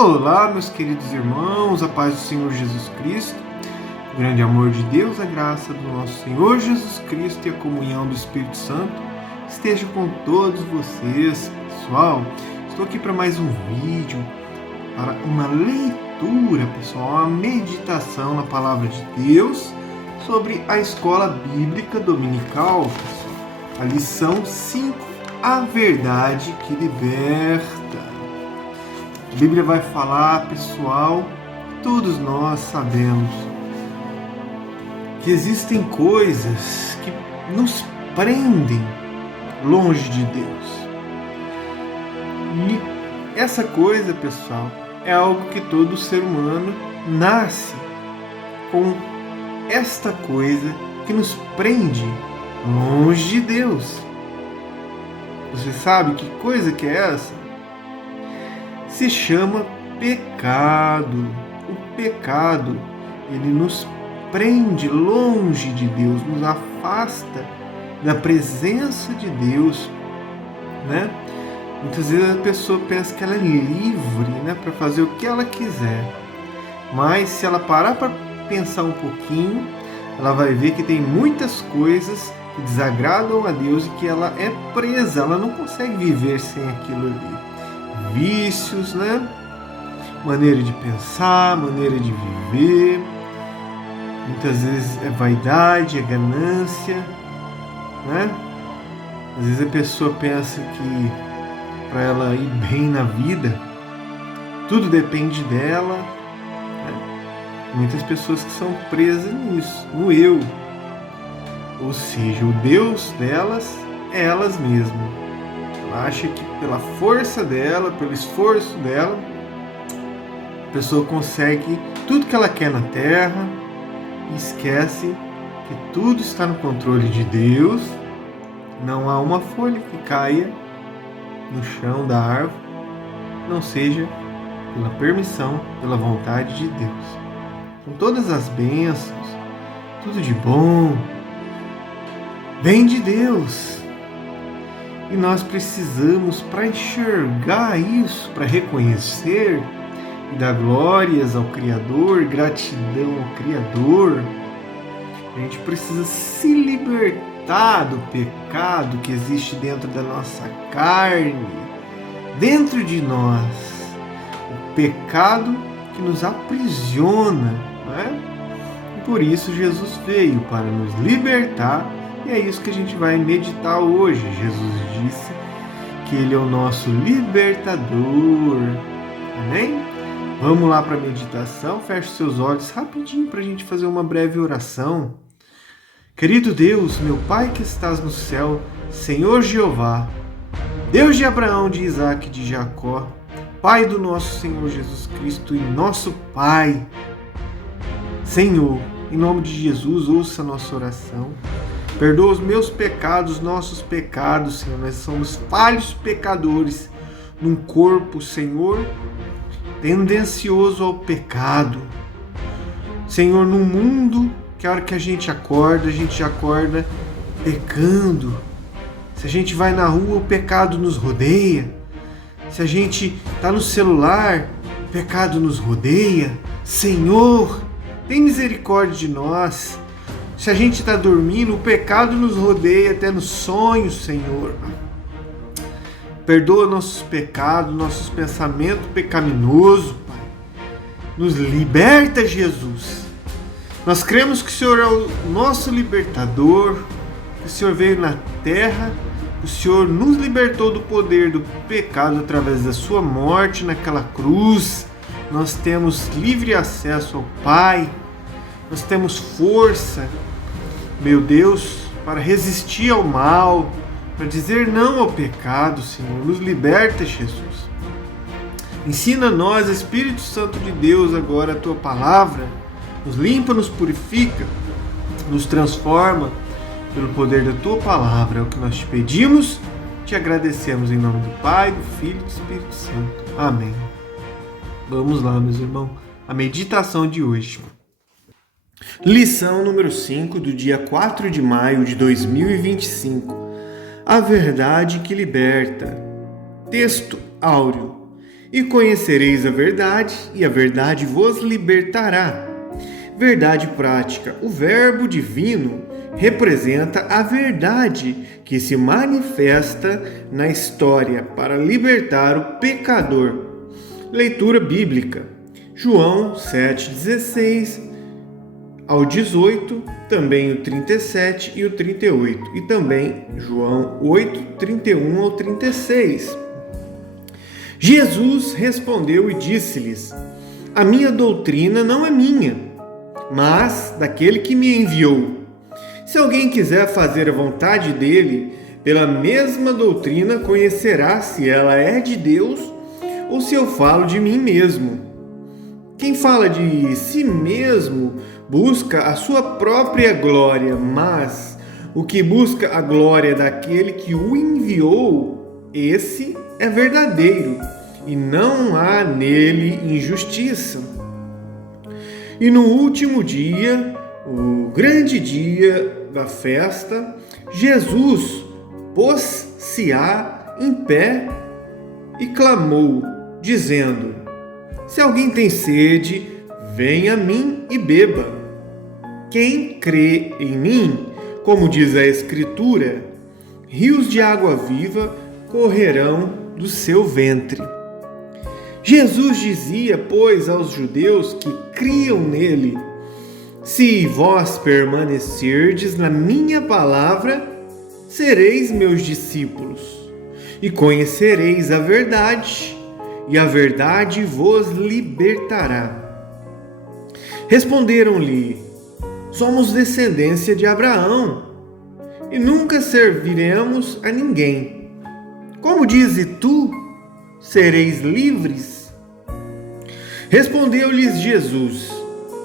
Olá, meus queridos irmãos, a paz do Senhor Jesus Cristo, o grande amor de Deus, a graça do nosso Senhor Jesus Cristo e a comunhão do Espírito Santo esteja com todos vocês. Pessoal, estou aqui para mais um vídeo, para uma leitura, pessoal, uma meditação na Palavra de Deus sobre a Escola Bíblica Dominical, pessoal. A lição 5, a verdade que liberta. A Bíblia vai falar, pessoal, todos nós sabemos que existem coisas que nos prendem longe de Deus. E essa coisa, pessoal, é algo que todo ser humano nasce com esta coisa que nos prende longe de Deus. Você sabe que coisa que é essa? Se chama pecado. O pecado, ele nos prende longe de Deus, nos afasta da presença de Deus, né? Muitas vezes a pessoa pensa que ela é livre, né, para fazer o que ela quiser. Mas se ela parar para pensar um pouquinho, ela vai ver que tem muitas coisas que desagradam a Deus e que ela é presa, ela não consegue viver sem aquilo ali. Vícios, né? Maneira de pensar, maneira de viver. Muitas vezes é vaidade, é ganância, né? Às vezes a pessoa pensa que para ela ir bem na vida, tudo depende dela, né? Muitas pessoas que são presas nisso, no eu. Ou seja, o Deus delas é elas mesmas. Ela acha que pela força dela, pelo esforço dela, a pessoa consegue tudo que ela quer na terra e esquece que tudo está no controle de Deus. Não há uma folha que caia no chão da árvore, não seja pela permissão, pela vontade de Deus. Com todas as bênçãos, tudo de bom, vem de Deus. E nós precisamos, para enxergar isso, para reconhecer e dar glórias ao Criador, gratidão ao Criador, a gente precisa se libertar do pecado que existe dentro da nossa carne, dentro de nós. O pecado que nos aprisiona, né? E por isso Jesus veio para nos libertar. E é isso que a gente vai meditar hoje. Jesus disse que Ele é o nosso libertador. Amém? Vamos lá para a meditação. Feche seus olhos rapidinho para a gente fazer uma breve oração. Querido Deus, meu Pai que estás no céu, Senhor Jeová, Deus de Abraão, de Isaac e de Jacó, Pai do nosso Senhor Jesus Cristo e nosso Pai. Senhor, em nome de Jesus, ouça a nossa oração. Perdoa os meus pecados, nossos pecados, Senhor. Nós somos falhos pecadores num corpo, Senhor, tendencioso ao pecado. Senhor, num mundo que a hora que a gente acorda pecando. Se a gente vai na rua, o pecado nos rodeia. Se a gente está no celular, o pecado nos rodeia. Senhor, tem misericórdia de nós. Se a gente está dormindo, o pecado nos rodeia até nos sonhos, Senhor. Perdoa nossos pecados, nossos pensamentos pecaminosos, Pai. Nos liberta, Jesus. Nós cremos que o Senhor é o nosso libertador, que o Senhor veio na terra, que o Senhor nos libertou do poder do pecado através da sua morte naquela cruz. Nós temos livre acesso ao Pai. Nós temos força, meu Deus, para resistir ao mal, para dizer não ao pecado, Senhor. Nos liberta, Jesus. Ensina-nós, Espírito Santo de Deus, agora a Tua palavra. Nos limpa, nos purifica, nos transforma pelo poder da Tua palavra. É o que nós te pedimos, te agradecemos em nome do Pai, do Filho e do Espírito Santo. Amém. Vamos lá, meus irmãos, a meditação de hoje. Lição número 5 do dia 4 de maio de 2025. A verdade que liberta. Texto áureo. E conhecereis a verdade, e a verdade vos libertará. Verdade prática. O Verbo divino representa a verdade que se manifesta na história para libertar o pecador. Leitura bíblica. João 7,16 ao 18, também o 37 e o 38, e também João 8, 31 ao 36. Jesus respondeu e disse-lhes: A minha doutrina não é minha, mas daquele que me enviou. Se alguém quiser fazer a vontade dele, pela mesma doutrina conhecerá se ela é de Deus ou se eu falo de mim mesmo. Quem fala de si mesmo busca a sua própria glória, mas o que busca a glória daquele que o enviou, esse é verdadeiro, e não há nele injustiça. E no último dia, o grande dia da festa, Jesus pôs-se-á em pé e clamou, dizendo: Se alguém tem sede, venha a mim e beba. Quem crê em mim, como diz a Escritura, rios de água viva correrão do seu ventre. Jesus dizia, pois, aos judeus que criam nele: Se vós permanecerdes na minha palavra, sereis meus discípulos, e conhecereis a verdade, e a verdade vos libertará. Responderam-lhe: Somos descendência de Abraão, e nunca serviremos a ninguém. Como dizes tu, sereis livres? Respondeu-lhes Jesus: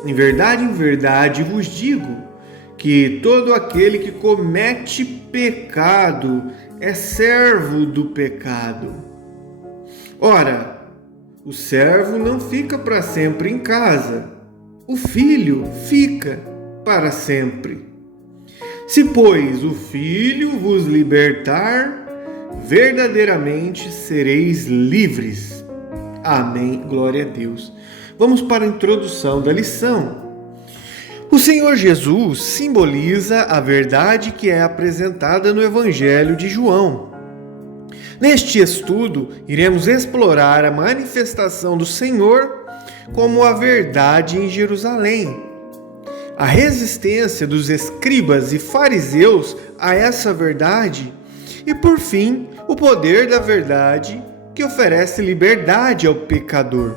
em verdade vos digo, que todo aquele que comete pecado é servo do pecado. Ora, o servo não fica para sempre em casa, o filho fica para sempre. Se, pois, o Filho vos libertar, verdadeiramente sereis livres. Amém. Glória a Deus. Vamos para a introdução da lição. O Senhor Jesus simboliza a verdade que é apresentada no Evangelho de João. Neste estudo, iremos explorar a manifestação do Senhor como a verdade em Jerusalém, a resistência dos escribas e fariseus a essa verdade e, por fim, o poder da verdade que oferece liberdade ao pecador.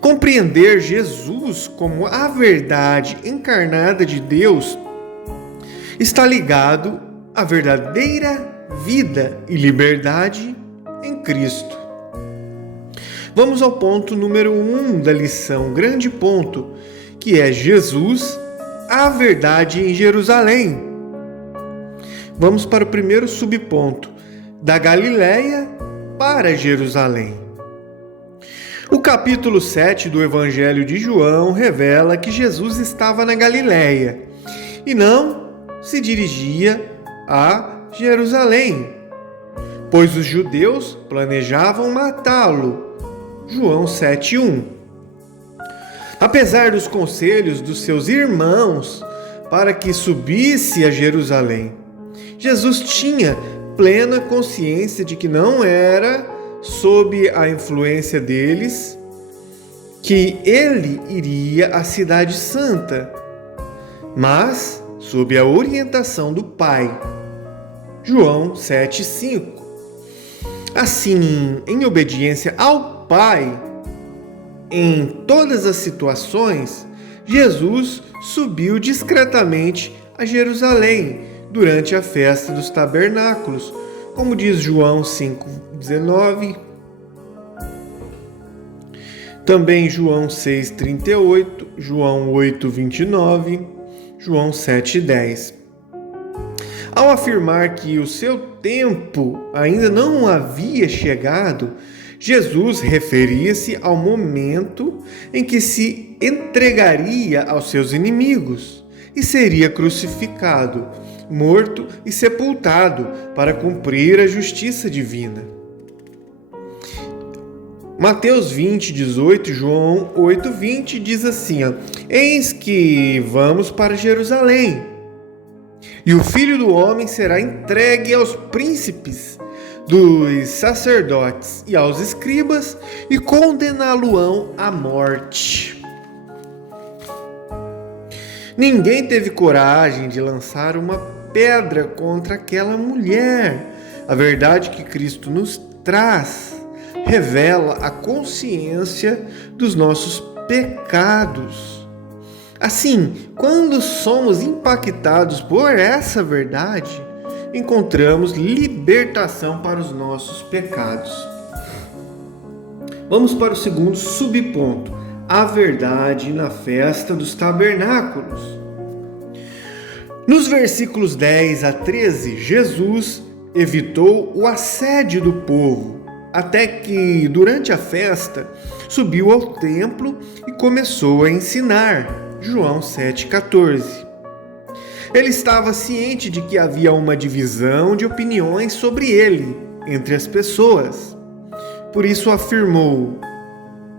Compreender Jesus como a verdade encarnada de Deus está ligado à verdadeira vida e liberdade em Cristo. Vamos ao ponto número 1 da lição, grande ponto, que é Jesus, a verdade em Jerusalém. Vamos para o primeiro subponto, da Galileia para Jerusalém. O capítulo 7 do Evangelho de João revela que Jesus estava na Galileia e não se dirigia a Jerusalém, pois os judeus planejavam matá-lo. João 7:1. Apesar dos conselhos dos seus irmãos para que subisse a Jerusalém, Jesus tinha plena consciência de que não era sob a influência deles que ele iria à Cidade Santa, mas sob a orientação do Pai. João 7:5. Assim, em obediência ao Pai, em todas as situações, Jesus subiu discretamente a Jerusalém durante a festa dos tabernáculos, como diz João 5:19, também João 6:38, João 8:29, João 7:10. Ao afirmar que o seu tempo ainda não havia chegado, Jesus referia-se ao momento em que se entregaria aos seus inimigos e seria crucificado, morto e sepultado para cumprir a justiça divina. Mateus 20, 18, João 8, 20 diz assim: Eis que vamos para Jerusalém, e o Filho do Homem será entregue aos príncipes dos sacerdotes e aos escribas, e condená-lo-ão à morte. Ninguém teve coragem de lançar uma pedra contra aquela mulher. A verdade que Cristo nos traz revela a consciência dos nossos pecados. Assim, quando somos impactados por essa verdade, encontramos libertação para os nossos pecados. Vamos para o segundo subponto: a verdade na festa dos tabernáculos. Nos versículos 10 a 13, Jesus evitou o assédio do povo, até que, durante a festa, subiu ao templo e começou a ensinar. João 7,14. Ele estava ciente de que havia uma divisão de opiniões sobre ele entre as pessoas. Por isso afirmou: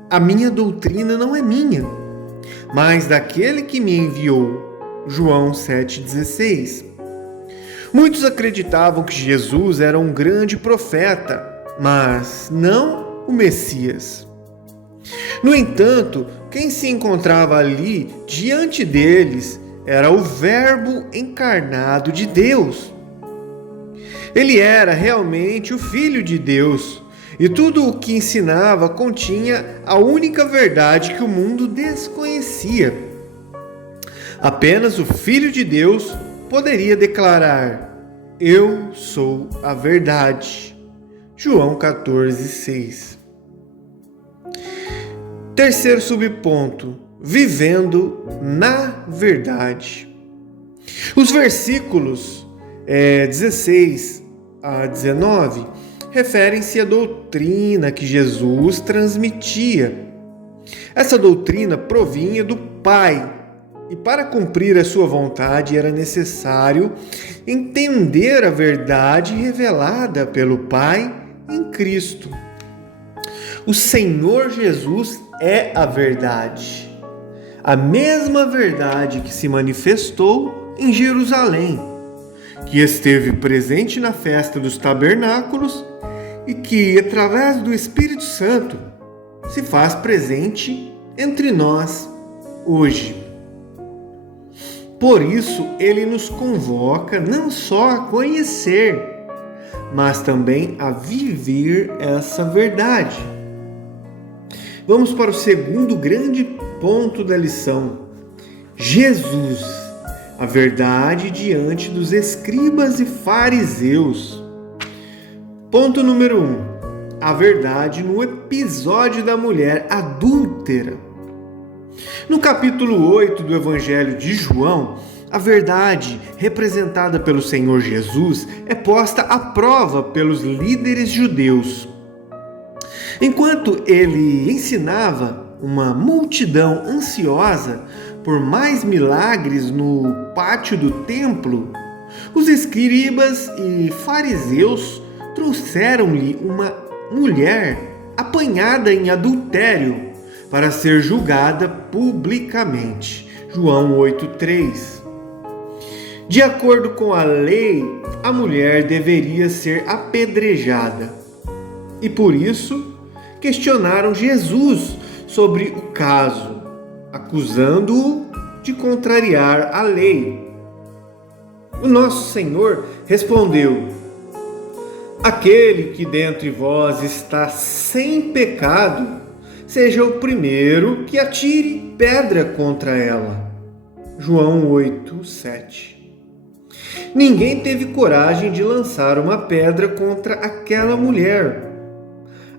a minha doutrina não é minha, mas daquele que me enviou. João 7,16. Muitos acreditavam que Jesus era um grande profeta, mas não o Messias. No entanto, quem se encontrava ali diante deles era o Verbo encarnado de Deus. Ele era realmente o Filho de Deus, e tudo o que ensinava continha a única verdade que o mundo desconhecia. Apenas o Filho de Deus poderia declarar: eu sou a verdade. João 14,6. Terceiro subponto: vivendo na verdade. Os versículos 16 a 19 referem-se à doutrina que Jesus transmitia. Essa doutrina provinha do Pai, e para cumprir a sua vontade era necessário entender a verdade revelada pelo Pai em Cristo. O Senhor Jesus é a verdade, a mesma verdade que se manifestou em Jerusalém, que esteve presente na festa dos tabernáculos e que, através do Espírito Santo, se faz presente entre nós hoje. Por isso, ele nos convoca não só a conhecer, mas também a viver essa verdade. Vamos para o segundo grande ponto da lição: Jesus, a verdade diante dos escribas e fariseus. Ponto número 1: a verdade no episódio da mulher adúltera. No capítulo 8 do Evangelho de João, a verdade representada pelo Senhor Jesus é posta à prova pelos líderes judeus. Enquanto ele ensinava uma multidão ansiosa por mais milagres no pátio do templo, os escribas e fariseus trouxeram-lhe uma mulher apanhada em adultério para ser julgada publicamente. João 8,3. De acordo com a lei, a mulher deveria ser apedrejada. E por isso, questionaram Jesus sobre o caso, acusando-o de contrariar a lei. O nosso Senhor respondeu: aquele que dentre vós está sem pecado, seja o primeiro que atire pedra contra ela. João 8,7. Ninguém teve coragem de lançar uma pedra contra aquela mulher.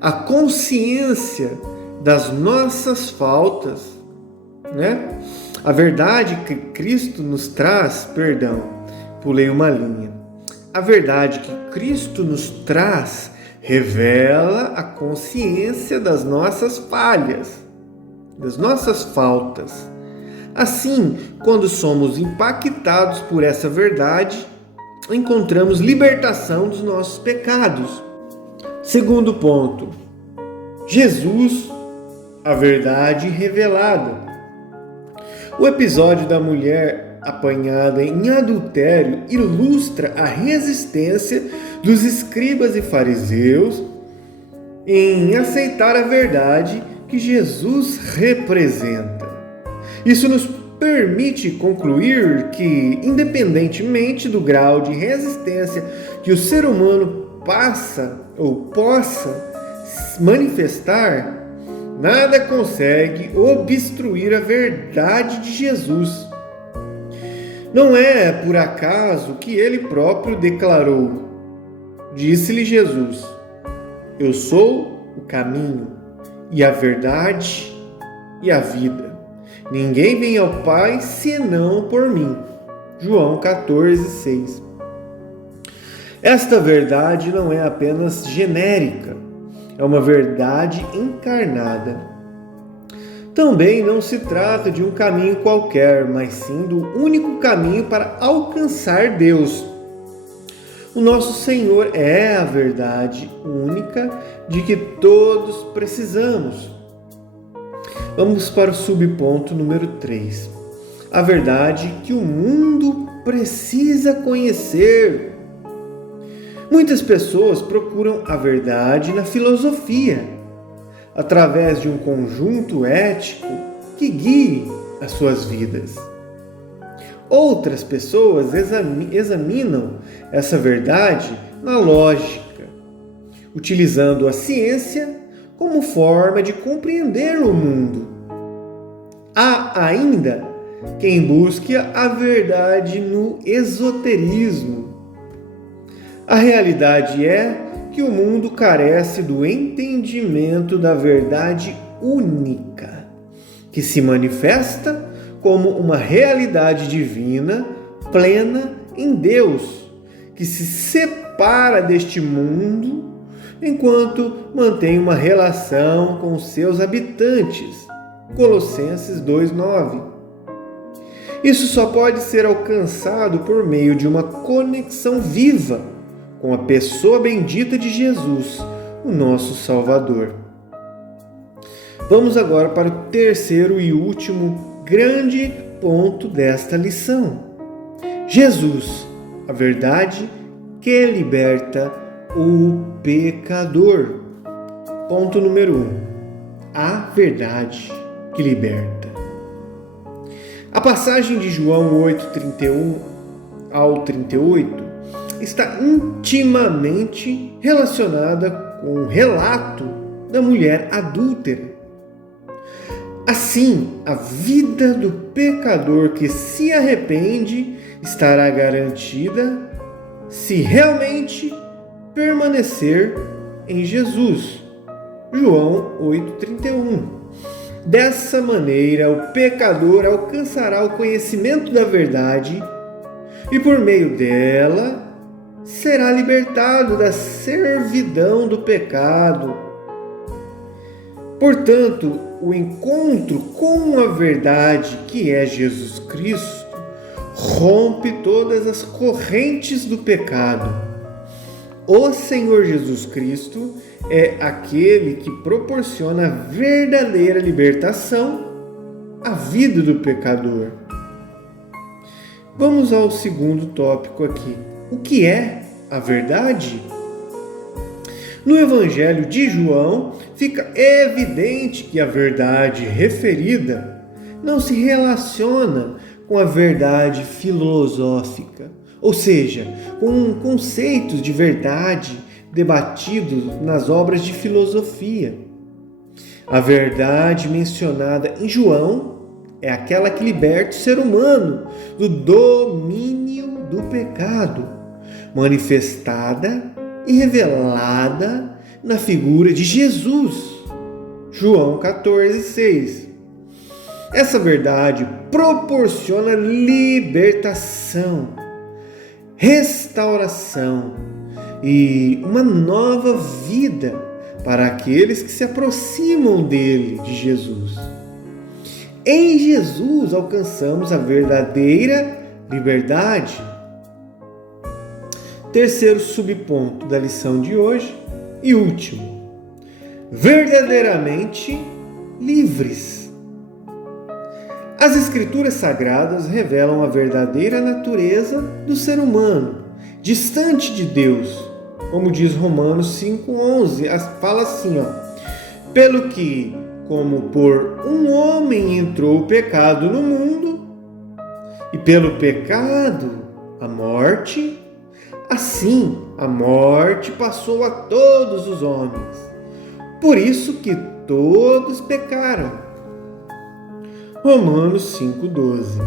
A consciência das nossas faltas, A verdade que Cristo nos traz, pulei uma linha. A verdade que Cristo nos traz revela a consciência das nossas falhas, das nossas faltas. Assim, quando somos impactados por essa verdade, encontramos libertação dos nossos pecados. Segundo ponto: Jesus, a verdade revelada. O episódio da mulher apanhada em adultério ilustra a resistência dos escribas e fariseus em aceitar a verdade que Jesus representa. Isso nos permite concluir que, independentemente do grau de resistência que o ser humano passa ou possa manifestar, nada consegue obstruir a verdade de Jesus. Não é por acaso que ele próprio declarou: disse-lhe Jesus, eu sou o caminho e a verdade e a vida. Ninguém vem ao Pai senão por mim. João 14:6. Esta verdade não é apenas genérica, é uma verdade encarnada. Também não se trata de um caminho qualquer, mas sim do único caminho para alcançar Deus. O nosso Senhor é a verdade única de que todos precisamos. Vamos para o subponto número 3. A verdade que o mundo precisa conhecer. Muitas pessoas procuram a verdade na filosofia, através de um conjunto ético que guie as suas vidas. Outras pessoas examinam essa verdade na lógica, utilizando a ciência como forma de compreender o mundo. Há ainda quem busque a verdade no esoterismo. A realidade é que o mundo carece do entendimento da verdade única, que se manifesta como uma realidade divina plena em Deus, que se separa deste mundo enquanto mantém uma relação com seus habitantes. Colossenses 2:9. Isso só pode ser alcançado por meio de uma conexão viva com a pessoa bendita de Jesus, o nosso Salvador. Vamos agora para o terceiro e último grande ponto desta lição. Jesus, a verdade que liberta o pecador. Ponto número 1. A verdade que liberta. A passagem de João 8:31 ao 38 está intimamente relacionada com o relato da mulher adúltera. Assim, a vida do pecador que se arrepende estará garantida se realmente permanecer em Jesus. João 8:31. Dessa maneira, o pecador alcançará o conhecimento da verdade e, por meio dela, será libertado da servidão do pecado. Portanto, o encontro com a verdade, que é Jesus Cristo, rompe todas as correntes do pecado. O Senhor Jesus Cristo é aquele que proporciona a verdadeira libertação à vida do pecador. Vamos ao segundo tópico aqui. O que é a verdade? No Evangelho de João, fica evidente que a verdade referida não se relaciona com a verdade filosófica, ou seja, com conceitos de verdade debatidos nas obras de filosofia. A verdade mencionada em João é aquela que liberta o ser humano do domínio do pecado, manifestada e revelada na figura de Jesus. João 14:6. Essa verdade proporciona libertação, restauração e uma nova vida para aqueles que se aproximam dele, de Jesus. Em Jesus alcançamos a verdadeira liberdade. Terceiro subponto da lição de hoje e último. verdadeiramente livres. As Escrituras Sagradas revelam a verdadeira natureza do ser humano, distante de Deus. Como diz Romanos 5,11, fala assim, pelo que, como por um homem entrou o pecado no mundo, e pelo pecado a morte, assim a morte passou a todos os homens. Por isso que todos pecaram. Romanos 5,12.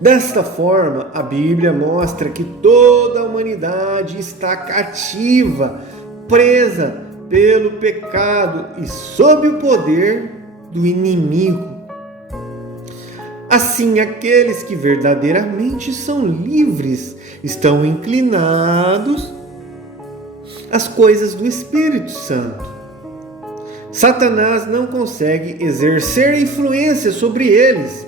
Desta forma, a Bíblia mostra que toda a humanidade está cativa, presa pelo pecado e sob o poder do inimigo. Assim, aqueles que verdadeiramente são livres estão inclinados às coisas do Espírito Santo. Satanás não consegue exercer influência sobre eles.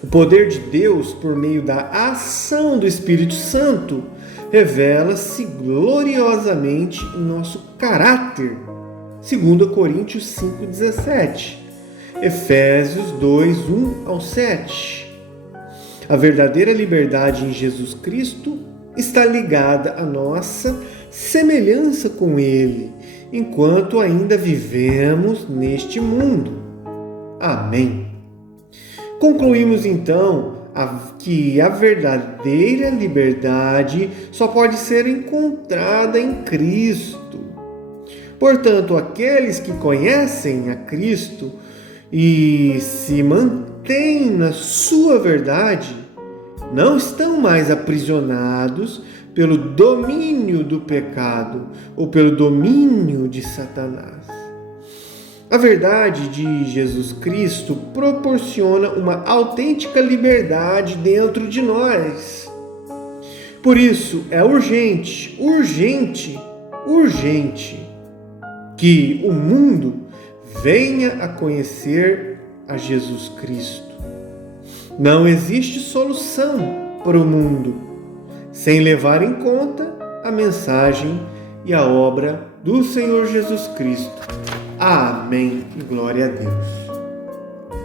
O poder de Deus, por meio da ação do Espírito Santo, revela-se gloriosamente em nosso caráter. 2 Coríntios 5,17. Efésios 2:1-7. A verdadeira liberdade em Jesus Cristo está ligada à nossa semelhança com Ele, enquanto ainda vivemos neste mundo. Amém. Concluímos então que a verdadeira liberdade só pode ser encontrada em Cristo. Portanto, aqueles que conhecem a Cristo e se mantêm na sua verdade não estão mais aprisionados pelo domínio do pecado ou pelo domínio de Satanás. A verdade de Jesus Cristo proporciona uma autêntica liberdade dentro de nós. Por isso, é urgente que o mundo venha a conhecer a Jesus Cristo. Não existe solução para o mundo sem levar em conta a mensagem e a obra do Senhor Jesus Cristo. Amém e glória a Deus.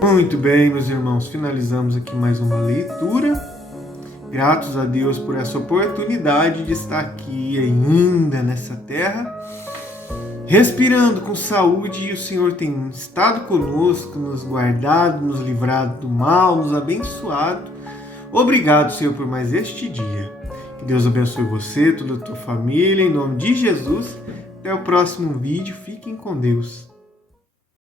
Muito bem, meus irmãos, finalizamos aqui mais uma leitura. Gratos a Deus por essa oportunidade de estar aqui ainda nessa terra, respirando com saúde, e o Senhor tem estado conosco, nos guardado, nos livrado do mal, nos abençoado. Obrigado, Senhor, por mais este dia. Que Deus abençoe você, toda a tua família, em nome de Jesus. Até o próximo vídeo. Fiquem com Deus.